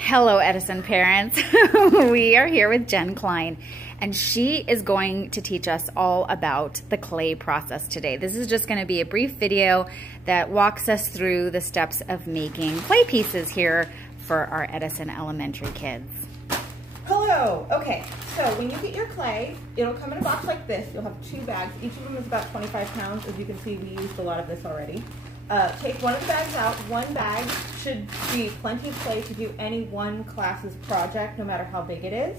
Hello, Edison parents. We are here with Jen Klein, and she is going to teach us all about the clay process today. This is just going to be a brief video that walks us through the steps of making clay pieces here for our Edison Elementary kids. Hello. Okay, so when you get your clay, it'll come in a box like this. You'll have 2 bags. Each of them is about 25 pounds. As you can see, we used a lot of this already. Take one of the bags out. One bag should be plenty of clay to do any one class's project, no matter how big it is.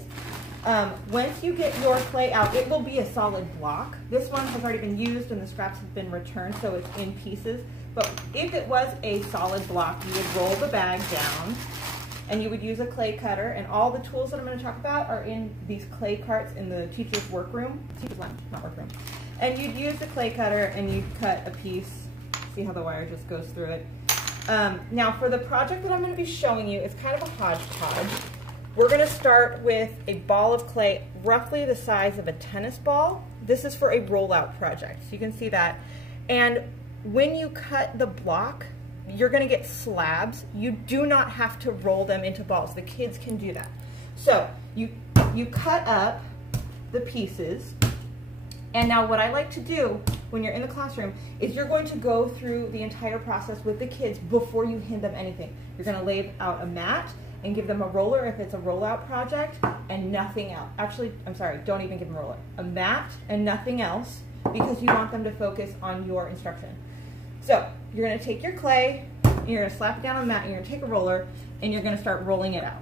Once you get your clay out, it will be a solid block. This one has already been used and the scraps have been returned, so it's in pieces. But if it was a solid block, you would roll the bag down and you would use a clay cutter, and all the tools that I'm going to talk about are in these clay carts in the teacher's workroom, teacher's lounge, not workroom. And you'd use the clay cutter and you'd cut a piece. See how the wire just goes through it. Now for the project that I'm going to be showing you, it's kind of a hodgepodge. We're going to start with a ball of clay roughly the size of a tennis ball. This is for a rollout project, so you can see that. And when you cut the block, you're going to get slabs. You do not have to roll them into balls. The kids can do that. So you cut up the pieces. And now what I like to do when you're in the classroom is you're going to go through the entire process with the kids before you hand them anything. You're going to lay out a mat and give them a roller if it's a rollout project and nothing else. Actually, I'm sorry, don't even give them a roller. A mat and nothing else, because you want them to focus on your instruction. So you're going to take your clay, and you're going to slap it down on the mat, and you're going to take a roller, and you're going to start rolling it out.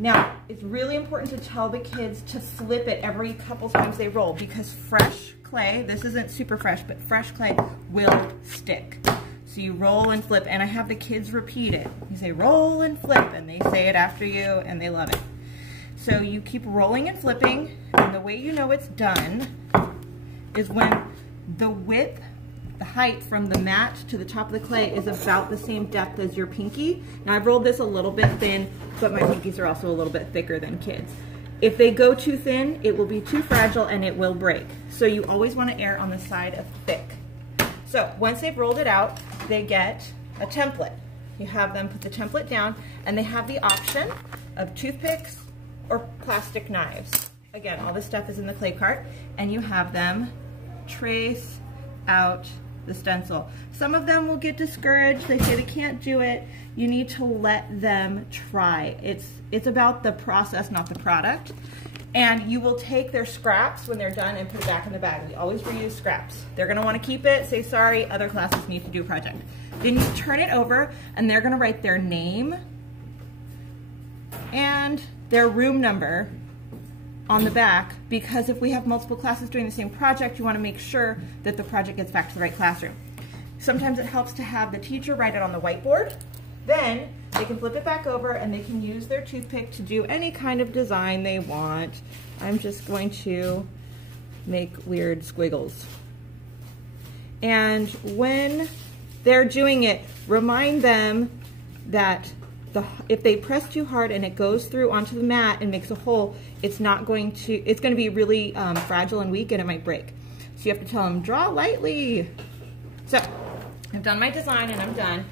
Now, it's really important to tell the kids to flip it every couple times they roll, because fresh clay, this isn't super fresh, but fresh clay will stick. So you roll and flip, and I have the kids repeat it. You say roll and flip, and they say it after you, and they love it. So you keep rolling and flipping, and the way you know it's done is when the width, the height from the mat to the top of the clay is about the same depth as your pinky. Now I've rolled this a little bit thin, but my pinkies are also a little bit thicker than kids. If they go too thin, it will be too fragile and it will break. So you always want to err on the side of thick. So once they've rolled it out, they get a template. You have them put the template down, and they have the option of toothpicks or plastic knives. Again, all this stuff is in the clay cart, and you have them trace out the stencil. Some of them will get discouraged. They say they can't do it. You need to let them try. It's about the process, not the product. And you will take their scraps when they're done and put it back in the bag. We always reuse scraps. They're going to want to keep it, say sorry, other classes need to do a project. Then you turn it over, and they're going to write their name and their room number on the back, because if we have multiple classes doing the same project, you want to make sure that the project gets back to the right classroom. Sometimes it helps to have the teacher write it on the whiteboard. Then they can flip it back over, and they can use their toothpick to do any kind of design they want. I'm just going to make weird squiggles. And when they're doing it, remind them that if they press too hard and it goes through onto the mat and makes a hole, it's going to be really fragile and weak, and it might break. So you have to tell them, draw lightly. So I've done my design and I'm done.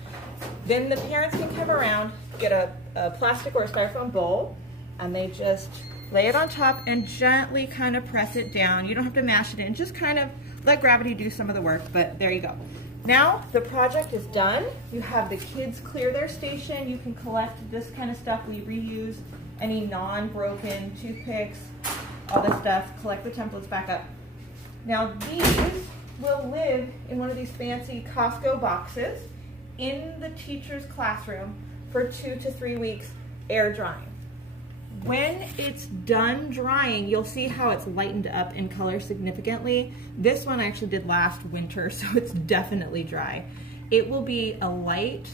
Then the parents can come around, get a plastic or a styrofoam bowl, and they just lay it on top and gently kind of press it down. You don't have to mash it in, just kind of let gravity do some of the work, but there you go. Now the project is done. You have the kids clear their station. You can collect this kind of stuff. We reuse any non-broken toothpicks, all this stuff. Collect the templates back up. Now these will live in one of these fancy Costco boxes in the teacher's classroom for 2 to 3 weeks, air drying. When it's done drying, you'll see how it's lightened up in color significantly. This one I actually did last winter, so it's definitely dry. It will be a light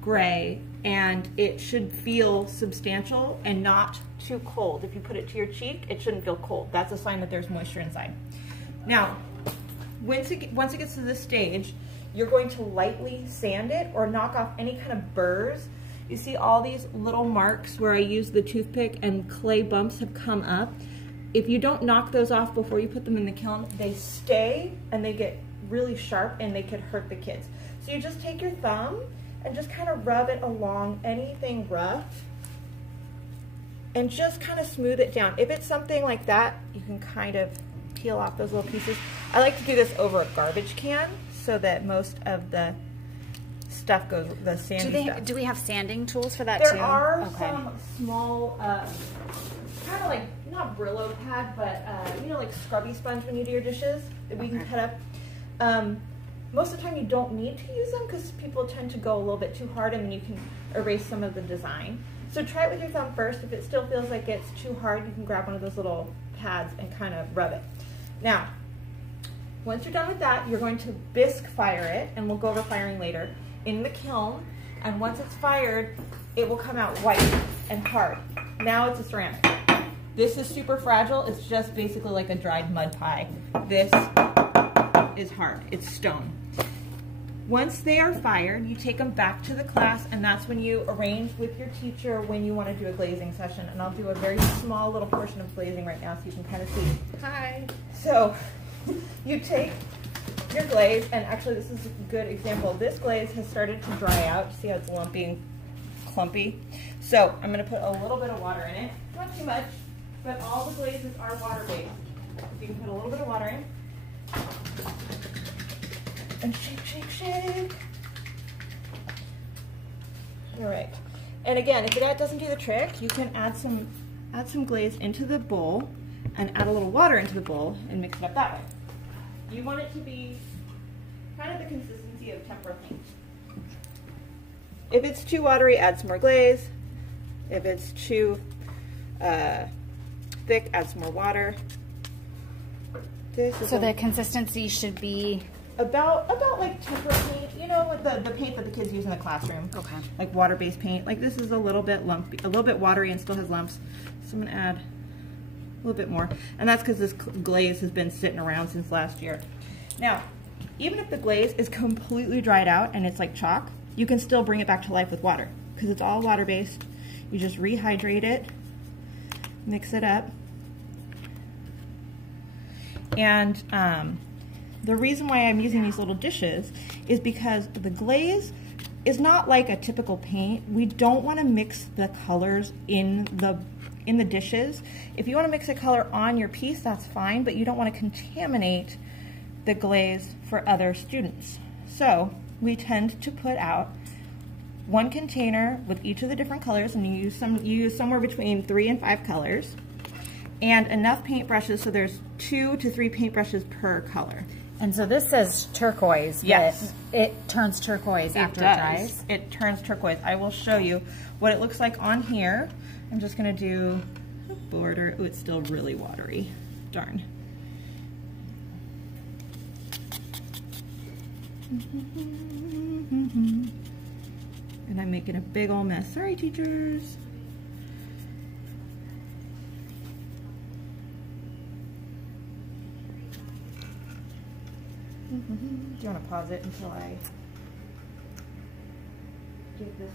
gray, and it should feel substantial and not too cold. If you put it to your cheek, it shouldn't feel cold. That's a sign that there's moisture inside. Now, once it gets to this stage, you're going to lightly sand it or knock off any kind of burrs. You see all these little marks where I use the toothpick and clay bumps have come up. If you don't knock those off before you put them in the kiln, they stay and they get really sharp and they could hurt the kids. So you just take your thumb and just kind of rub it along anything rough and just kind of smooth it down. If it's something like that, you can kind of peel off those little pieces. I like to do this over a garbage can so that most of the stuff goes, the sandy stuff. Do we have sanding tools for that there too? There are some small, kind of like, not Brillo pad, but you know, like scrubby sponge when you do your dishes that we can cut up. Most of the time you don't need to use them because people tend to go a little bit too hard and then you can erase some of the design. So try it with your thumb first. If it still feels like it's too hard, you can grab one of those little pads and kind of rub it. Now, once you're done with that, you're going to bisque fire it, and we'll go over firing later, in the kiln. And once it's fired, it will come out white and hard. Now it's a ceramic. This is super fragile. It's just basically like a dried mud pie. This is hard. It's stone. Once they are fired, you take them back to the class, and that's when you arrange with your teacher when you want to do a glazing session. And I'll do a very small little portion of glazing right now so you can kind of see. Hi. So you take your glaze, and actually this is a good example. This glaze has started to dry out. See how it's lumpy and clumpy? So I'm going to put a little bit of water in it. Not too much, but all the glazes are water-based. So you can put a little bit of water in. And shake, shake, shake. All right. And again, if that doesn't do the trick, you can add some glaze into the bowl and add a little water into the bowl and mix it up that way. You want it to be kind of the consistency of tempera paint. If it's too watery, add some more glaze. If it's too thick, add some more water. So the consistency should be about like tempera paint, you know, with the paint that the kids use in the classroom. Okay. Like water-based paint. Like this is a little bit lumpy, a little bit watery and still has lumps. So I'm gonna add a little bit more. And that's because this glaze has been sitting around since last year. Now, even if the glaze is completely dried out and it's like chalk, you can still bring it back to life with water because it's all water-based. You just rehydrate it, mix it up. And the reason why I'm using these little dishes is because the glaze is not like a typical paint. We don't want to mix the colors in the dishes. If you want to mix a color on your piece, that's fine, but you don't want to contaminate the glaze for other students. So we tend to put out one container with each of the different colors, and you use somewhere between 3 and 5 colors, and enough paintbrushes so there's 2 to 3 paintbrushes per color. And so this says turquoise. Yes. It turns turquoise after it dries. It turns turquoise. I will show you what it looks like on here. I'm just going to do a border. Ooh, it's still really watery. Darn. And I'm making a big old mess. Sorry, teachers. Do you want to pause it until I give this